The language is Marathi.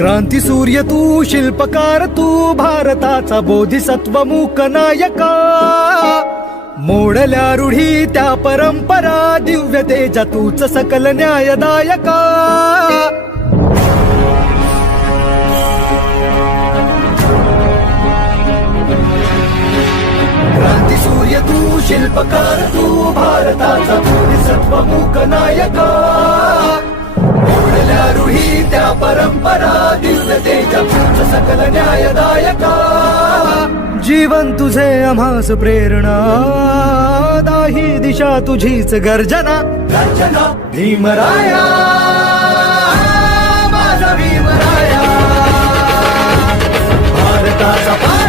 क्रांती सूर्य तू, शिल्पकार तू, भारताचा बोधिसत्व मूक नायका. मोडल्या रूढी त्या परंपरा, दिव्य तेजा तूच सकल न्यायदायका. क्रांती सूर्य तू, शिल्पकार तू, भारताचा बोधिसत्व मूक नायका. मोडल्या रूढी त्या परंपरा, दिव्य तेजा तूच सकल न्यायदायका. जीवन तुझे आम्हास प्रेरणा, दाही दिशा तुझीच गर्जना. गर्जना भीमराया, माझा भीमराया, भारताचा